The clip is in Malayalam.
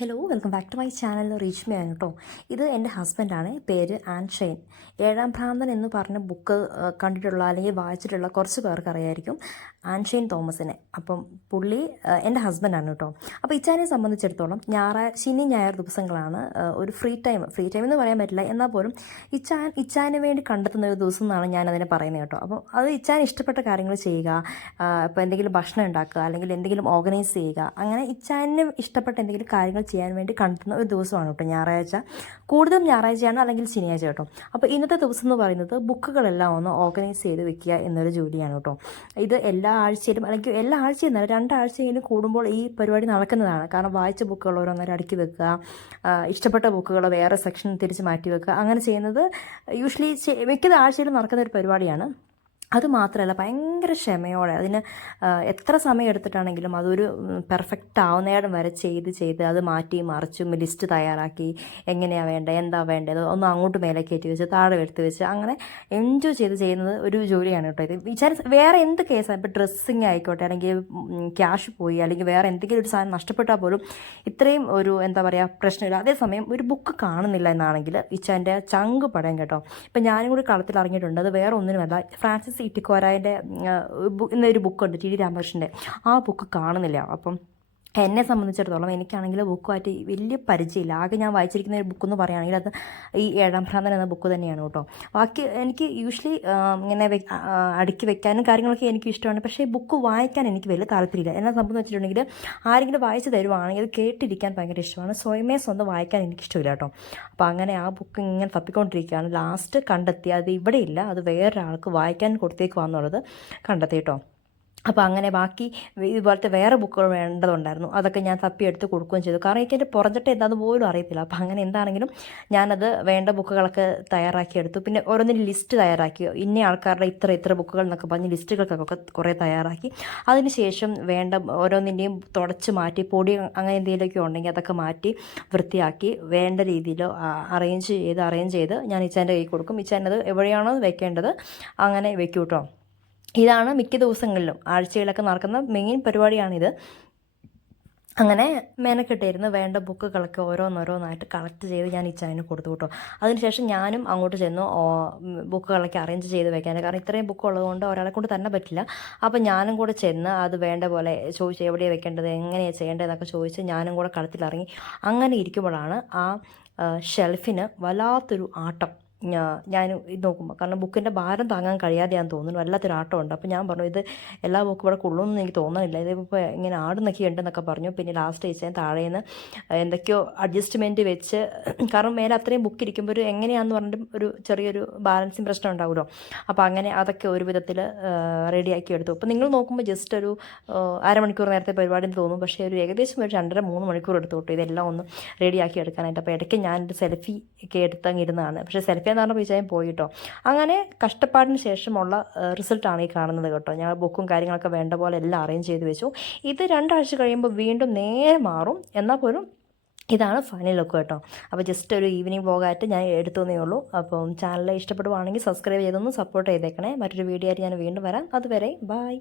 Hello welcome back to my channel reach me ആണ് കേട്ടോ. ഇത് എൻ്റെ ഹസ്ബൻഡാണ്, പേര് ആൻഷൈൻ. ഏഴാം ഭ്രാന്തൻ എന്ന് പറഞ്ഞ ബുക്ക് കണ്ടിട്ടുള്ള അല്ലെങ്കിൽ വായിച്ചിട്ടുള്ള കുറച്ച് പേർക്ക് അറിയായിരിക്കും ആൻഷൈൻ തോമസിനെ. അപ്പം പുള്ളി എൻ്റെ ഹസ്ബൻഡാണ് കേട്ടോ. അപ്പോൾ ഇച്ചാനെ സംബന്ധിച്ചിടത്തോളം ശനി ഞായർ ദിവസങ്ങളാണ് ഒരു ഫ്രീ ടൈം എന്ന് പറയാൻ പറ്റില്ല, എന്നാൽ പോലും ഇച്ചാന് വേണ്ടി കണ്ടെത്തുന്ന ഒരു ദിവസം എന്നാണ് ഞാൻ അതിനെ പറയുന്നത് കേട്ടോ. അപ്പോൾ അത് ഇച്ചാൻ ഇഷ്ടപ്പെട്ട കാര്യങ്ങൾ ചെയ്യുക, ഇപ്പോൾ എന്തെങ്കിലും ഭക്ഷണം ഉണ്ടാക്കുക അല്ലെങ്കിൽ എന്തെങ്കിലും ഓർഗനൈസ് ചെയ്യുക, അങ്ങനെ ഇച്ചാന് ഇഷ്ടപ്പെട്ട എന്തെങ്കിലും കാര്യങ്ങൾ ചെയ്യാൻ വേണ്ടി കണ്ടെത്തുന്ന ഒരു ദിവസമാണ് കേട്ടോ ഞായറാഴ്ച. കൂടുതലും ഞായറാഴ്ചയാണ് അല്ലെങ്കിൽ ശനിയാഴ്ച കേട്ടോ. അപ്പോൾ ഇന്നത്തെ ദിവസം എന്ന് പറയുന്നത് ബുക്കുകളെല്ലാം ഒന്ന് ഓർഗനൈസ് ചെയ്ത് വെക്കുക എന്നൊരു ജോലിയാണ് കേട്ടോ. ഇത് എല്ലാ ആഴ്ചയിലും അല്ലെങ്കിൽ എല്ലാ ആഴ്ചയും എന്നല്ല, രണ്ടാഴ്ചയിലും കൂടുമ്പോൾ ഈ പരിപാടി നടക്കുന്നതാണ്. കാരണം വായിച്ച ബുക്കുകൾ ഓരോന്നേരം അടുക്കി വെക്കുക, ഇഷ്ടപ്പെട്ട ബുക്കുകൾ വേറെ സെക്ഷൻ തിരിച്ച് മാറ്റി വെക്കുക, അങ്ങനെ ചെയ്യുന്നത് യൂഷ്വലി മിക്കത് ആഴ്ചയിലും നടക്കുന്ന ഒരു പരിപാടിയാണ്. അതുമാത്രമല്ല ഭയങ്കര ക്ഷമയോടെ അതിന് എത്ര സമയം എടുത്തിട്ടാണെങ്കിലും അതൊരു പെർഫെക്റ്റ് ആവുന്നേടം വരെ ചെയ്ത് അത് മാറ്റി മറിച്ചും ലിസ്റ്റ് തയ്യാറാക്കി എങ്ങനെയാണ് വേണ്ടത്, എന്താ വേണ്ടത്, ഒന്ന് അങ്ങോട്ട് മേലെ കയറ്റി വെച്ച് താഴെ എടുത്ത് വെച്ച് അങ്ങനെ എൻജോയ് ചെയ്യുന്നത് ഒരു ജോലിയാണ് കേട്ടോ. ഇത് വേറെ എന്ത് കേസാണ്, ഇപ്പോൾ ഡ്രസ്സിങ് ആയിക്കോട്ടെ അല്ലെങ്കിൽ ക്യാഷ് പോയി അല്ലെങ്കിൽ വേറെ എന്തെങ്കിലും ഒരു സാധനം നഷ്ടപ്പെട്ടാൽ പോലും ഇത്രയും ഒരു എന്താ പറയുക പ്രശ്നമില്ല. അതേസമയം ഒരു ബുക്ക് കാണുന്നില്ല എന്നാണെങ്കിൽ ഇച്ചാൻ്റെ ചങ്ക് പടയും കേട്ടോ. ഇപ്പം ഞാനും കൂടി കളത്തിൽ ഇറങ്ങിയിട്ടുണ്ട്. അത് വേറെ ഒന്നിനുമല്ല, ഫ്രാൻസിസ് ഇറ്റിക്കോരായൻ്റെ ഇന്നൊരു ബുക്കുണ്ട്, ടി ഡി രാമകൃഷ്ണൻ്റെ. ആ ബുക്ക് കാണുന്നില്ല. അപ്പം എന്നെ സംബന്ധിച്ചിടത്തോളം എനിക്കാണെങ്കിൽ ബുക്കുമായിട്ട് വലിയ പരിചയമില്ല. ആകെ ഞാൻ വായിച്ചിരിക്കുന്ന ഒരു ബുക്കെന്ന് പറയുകയാണെങ്കിൽ അത് ഈ ഏഴാം ഭ്രാന്തൻ എന്ന ബുക്ക് തന്നെയാണ് കേട്ടോ. ബാക്കി എനിക്ക് യൂഷ്വലി ഇങ്ങനെ അടുക്കി വെക്കാനും കാര്യങ്ങളൊക്കെ എനിക്ക് ഇഷ്ടമാണ്. പക്ഷേ ബുക്ക് വായിക്കാൻ എനിക്ക് വലിയ താല്പര്യമില്ല. എന്നെ സംബന്ധിച്ച് വെച്ചിട്ടുണ്ടെങ്കിൽ ആരെങ്കിലും വായിച്ച് തരുവാണെങ്കിൽ അത് കേട്ടിരിക്കാൻ ഭയങ്കര ഇഷ്ടമാണ്. സ്വന്തം വായിക്കാൻ എനിക്കിഷ്ടമില്ല കേട്ടോ. അപ്പോൾ അങ്ങനെ ആ ബുക്ക് ഇങ്ങനെ തപ്പിക്കൊണ്ടിരിക്കുകയാണ്. ലാസ്റ്റ് കണ്ടെത്തി അത് ഇവിടെ ഇല്ല, അത് വേറൊരാൾക്ക് വായിക്കാൻ കൊടുത്തേക്കുവാന്നുള്ളത് കണ്ടെത്തി കേട്ടോ. അപ്പോൾ അങ്ങനെ ബാക്കി ഇതുപോലത്തെ വേറെ ബുക്കുകൾ വേണ്ടതുണ്ടായിരുന്നു, അതൊക്കെ ഞാൻ തപ്പിയെടുത്ത് കൊടുക്കുകയും ചെയ്തു. കാരണം എനിക്ക് എൻ്റെ പുറഞ്ഞിട്ട് എന്താണെന്ന് പോലും അറിയത്തില്ല. അപ്പോൾ അങ്ങനെ എന്താണെങ്കിലും ഞാനത് വേണ്ട ബുക്കുകളൊക്കെ തയ്യാറാക്കിയെടുത്തു. പിന്നെ ഓരോന്നിൻ്റെ ലിസ്റ്റ് തയ്യാറാക്കി, ഇന്ന ആൾക്കാരുടെ ഇത്ര ബുക്കുകൾ എന്നൊക്കെ പറഞ്ഞ് ലിസ്റ്റുകൾക്കൊക്കെ കുറേ തയ്യാറാക്കി. അതിനുശേഷം വേണ്ട ഓരോന്നിൻ്റെയും തുടച്ച് മാറ്റി പൊടി അങ്ങനെ എന്തെങ്കിലുമൊക്കെ ഉണ്ടെങ്കിൽ അതൊക്കെ മാറ്റി വൃത്തിയാക്കി വേണ്ട രീതിയിൽ അറേഞ്ച് ചെയ്ത് ഞാൻ ഇച്ചാൻ്റെ കയ്യിൽ കൊടുക്കും. ഇച്ചാനത് എവിടെയാണോ വെക്കേണ്ടത് അങ്ങനെ വെക്കും കേട്ടോ. ഇതാണ് മിക്ക ദിവസങ്ങളിലും ആഴ്ചയിലൊക്കെ നടക്കുന്ന മെയിൻ പരിപാടിയാണിത്. അങ്ങനെ മെനക്കെട്ടിരുന്ന് വേണ്ട ബുക്കുകളൊക്കെ ഓരോന്നോരോന്നായിട്ട് കളക്ട് ചെയ്ത് ഞാൻ ഇച്ചാന് കൊടുത്തു കേട്ടോ. അതിനുശേഷം ഞാനും അങ്ങോട്ട് ചെന്നു ബുക്കുകളൊക്കെ അറേഞ്ച് ചെയ്ത് വെക്കാൻ. കാരണം ഇത്രയും ബുക്ക് ഉള്ളതുകൊണ്ട് ഒരാളെ കൊണ്ട് തന്നെ പറ്റില്ല. അപ്പം ഞാനും കൂടെ ചെന്ന് അത് വേണ്ട പോലെ ചോദിച്ച് എവിടെയാണ് വെക്കേണ്ടത്, എങ്ങനെയാണ് ചെയ്യേണ്ടതെന്നൊക്കെ ചോദിച്ച് ഞാനും കൂടെ കളത്തിലിറങ്ങി. അങ്ങനെ ഇരിക്കുമ്പോഴാണ് ആ ഷെൽഫിന് വല്ലാത്തൊരു ആട്ടം. ഞാൻ ഇത് നോക്കുമ്പോൾ, കാരണം ബുക്കിൻ്റെ ഭാരം താങ്ങാൻ കഴിയാതെയാണെന്ന് തോന്നുന്നു, വല്ലാത്തൊരു ആട്ടമുണ്ട്. അപ്പോൾ ഞാൻ പറഞ്ഞു, ഇത് എല്ലാ ബുക്കും ഇവിടെ കൊള്ളുമെന്ന് എനിക്ക് തോന്നുന്നില്ല, ഇതിപ്പോൾ ഇങ്ങനെ ആടുന്നൊക്കെ ഉണ്ടെന്നൊക്കെ പറഞ്ഞു. പിന്നെ ലാസ്റ്റ് വെച്ചാൽ താഴേന്ന് എന്തൊക്കെയോ അഡ്ജസ്റ്റ്മെൻറ്റ് വെച്ച്, കാരണം മേലെ അത്രയും ബുക്ക് ഇരിക്കുമ്പോൾ ഒരു എങ്ങനെയാണെന്ന് പറഞ്ഞിട്ടും ഒരു ചെറിയൊരു ബാലൻസിങ് പ്രശ്നം ഉണ്ടാവുമല്ലോ. അപ്പോൾ അങ്ങനെ അതൊക്കെ ഒരു വിധത്തിൽ റെഡിയാക്കി എടുത്തു. അപ്പോൾ നിങ്ങൾ നോക്കുമ്പോൾ ജസ്റ്റ് ഒരു അരമണിക്കൂർ നേരത്തെ പരിപാടി എന്ന് തോന്നും, പക്ഷേ ഒരു ഏകദേശം ഒരു 2.5-3 മണിക്കൂർ എടുത്തു കേട്ടോ ഇതെല്ലാം ഒന്ന് റെഡിയാക്കി എടുക്കാനായിട്ട്. അപ്പോൾ ഇടയ്ക്ക് ഞാനൊരു സെൽഫി ഒക്കെ എടുത്തങ്ങിരുന്നതാണ്. പക്ഷേ സെൽഫി എന്ന് പറഞ്ഞ വിജയം പോയി കേട്ടോ. അങ്ങനെ കഷ്ടപ്പാടിന് ശേഷമുള്ള റിസൾട്ടാണ് ഈ കാണുന്നത് കേട്ടോ. ഞാൻ ബുക്കും കാര്യങ്ങളൊക്കെ വേണ്ട പോലെ എല്ലാം അറേഞ്ച് ചെയ്ത് വെച്ചു. ഇത് 2 ആഴ്ച കഴിയുമ്പോൾ വീണ്ടും നേരെ മാറും, എന്നാൽ പോലും ഇതാണ് ഫൈനൽ ലുക്ക് കേട്ടോ. അപ്പോൾ ജസ്റ്റ് ഒരു ഈവനിങ് വ്ലോഗായിട്ട് ഞാൻ എടുത്തതേ ഉള്ളൂ. അപ്പം ചാനൽ ഇഷ്ടപ്പെടുവാണെങ്കിൽ സബ്സ്ക്രൈബ് ചെയ്തൊന്ന് സപ്പോർട്ട് ചെയ്തേക്കണേ. മറ്റൊരു വീഡിയോ ആയിട്ട് ഞാൻ വീണ്ടും വരാം. അതുവരെ ബൈ.